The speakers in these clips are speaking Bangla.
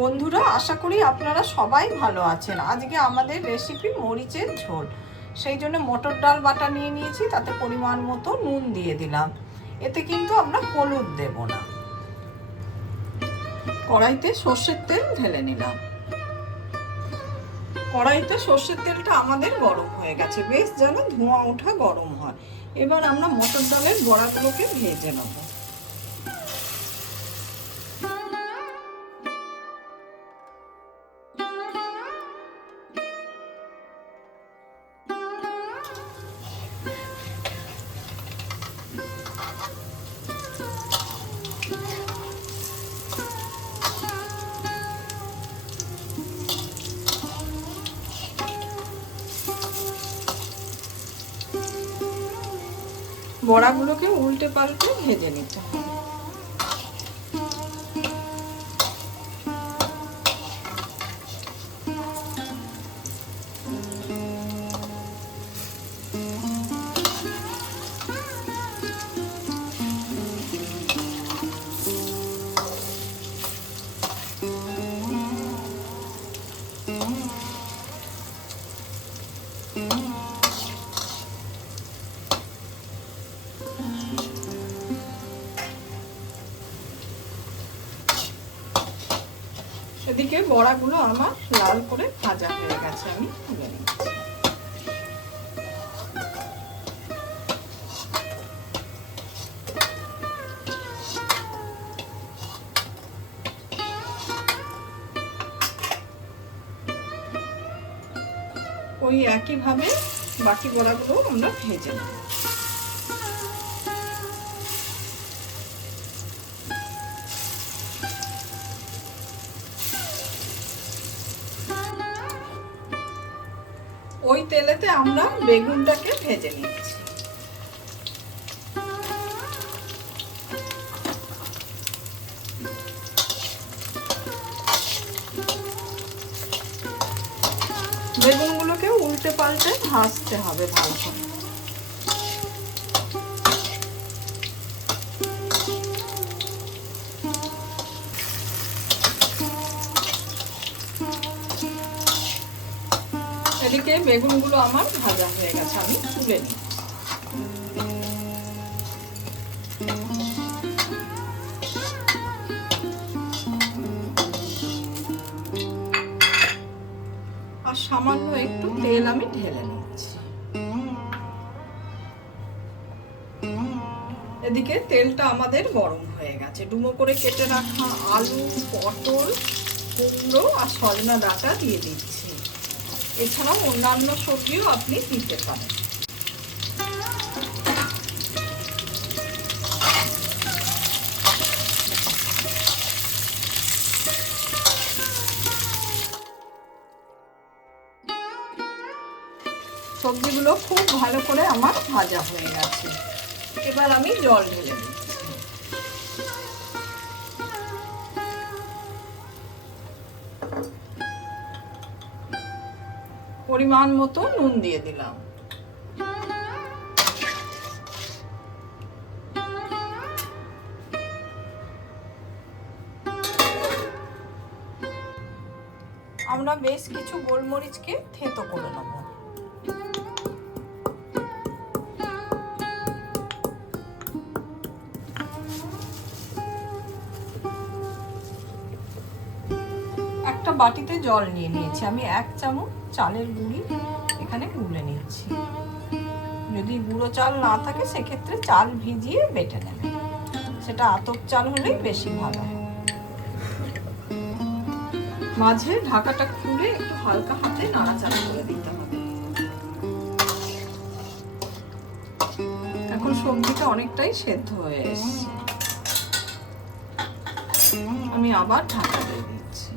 বন্ধুরা, আশা করি আপনারা সবাই ভালো আছেন। আজকে আমাদের রেসিপি মরিচের ঝোল। সেই জন্য মটর ডাল বাটা নিয়ে নিয়েছি, তাতে পরিমাণ মতো নুন দিয়ে দিলাম। এতে কিন্তু আমরা হলুদ দেব না। কড়াইতে সর্ষের তেল ঢেলে নিলাম। কড়াইতে সর্ষের তেলটা আমাদের গরম হয়ে গেছে, বেশ যেন ধোঁয়া ওঠা গরম হয়। এবার আমরা মটর ডালের বড়াগুলোকে ভেজে নেব। বড়াগুলোকে উল্টে পাল্টে ভেজে নিতে হবে। এদিকে বড়াগুলো আমার লাল করে ভাজা হয়ে গেছে, আমি তুলে নিচ্ছি। ওই একইভাবে বাকি বড়াগুলো আমরা ভেজে নেব। ওই তেলেতে আমরা বেগুনটাকে ভেজে নিচ্ছি। বেগুনগুলোকে উল্টে পাল্টে ভাজতে হবে ভালো করে। এদিকে বেগুনগুলো আমার ভাজা হয়ে গেছে, আমি তুলে নিই। আর সামান্য একটু তেল আমি ঢেলে নিচ্ছি। এদিকে তেলটা আমাদের গরম হয়ে গেছে। ডুমো করে কেটে রাখা আলু, পটল, কুমড়ো আর সজনা ডাঁটা দিয়ে দিচ্ছি। এছাড়াও অন্যান্য সবজিও আপনি দিতে পারেন। সবজিগুলো খুব ভালো করে আমার ভাজা হয়ে গেছে। এবার আমি জল ঢেলে দিচ্ছি। পরিমাণ মতো নুন দিয়ে দিলাম। আমরা বেশ কিছু গোলমরিচকে থেতো করে নেব। একটা বাটিতে জল নিয়ে নিয়েছি। আমি 1 চামচ চালের গুঁড়ি এখানে গুলে নিচ্ছি। যদি গুঁড়ো চাল না থাকে সেক্ষেত্রে চাল ভিজিয়ে বেটে নেবেন, সেটা আতপ চাল হলেই বেশি ভালো হয়। মাঝে ঢাকাটা খুলে একটু হালকা হাতে নাড়াচাড়া করে দিতে হবে। এখন সবজিটা অনেকটাই সেদ্ধ হয়ে এসেছে। আমি আবার ঢাকা দিয়ে দিচ্ছি।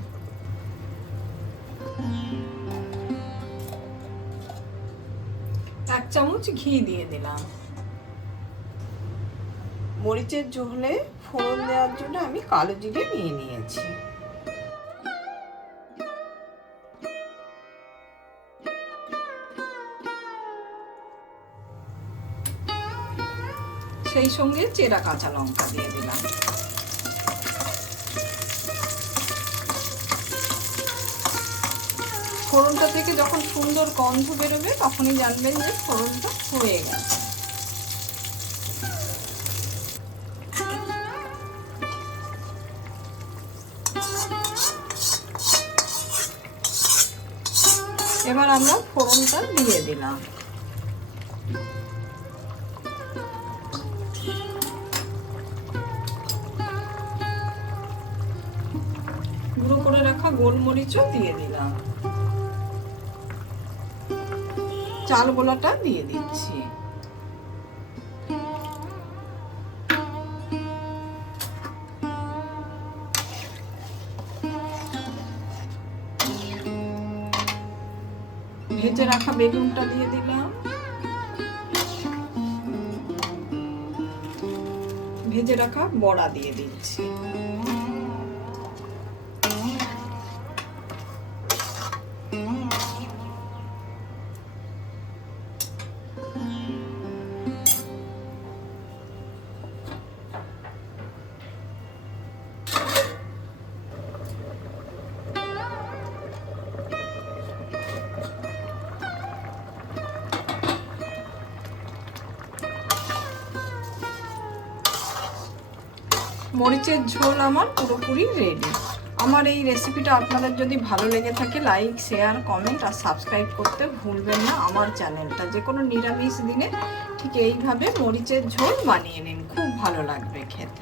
এক চামচ ঘি দিয়ে দিলাম। মরিচের ঝোলে ফোড়ন দেওয়ার জন্য আমি কালো জিরে নিয়ে নিয়েছি। সেই সঙ্গে চেরা কাঁচা লঙ্কা দিয়ে দিলাম। ফোড়নটা থেকে যখন সুন্দর গন্ধ বেরোবে তখনই জানবেন যে ফোড়নটা হয়ে গেছে। এবার আমরা ফোড়নটা দিয়ে দিলাম। গুঁড়ো করে রাখা গোলমরিচও দিয়ে দিলাম। চাল গোলাটা দিয়ে দিচ্ছি। ভেজে রাখা বেগুনটা দিয়ে দিলাম। ভেজে রাখা বড়া দিয়ে দিচ্ছি। মরিচের ঝোল আমার পুরোপুরি রেডি। আমার এই রেসিপিটা আপনাদের যদি ভালো লেগে থাকে লাইক, শেয়ার, কমেন্ট আর সাবস্ক্রাইব করতে ভুলবেন না আমার চ্যানেলটা। যে কোনো নিরামিষ দিনে ঠিক এইভাবে মরিচের ঝোল বানিয়ে নিন, খুব ভালো লাগবে খেতে।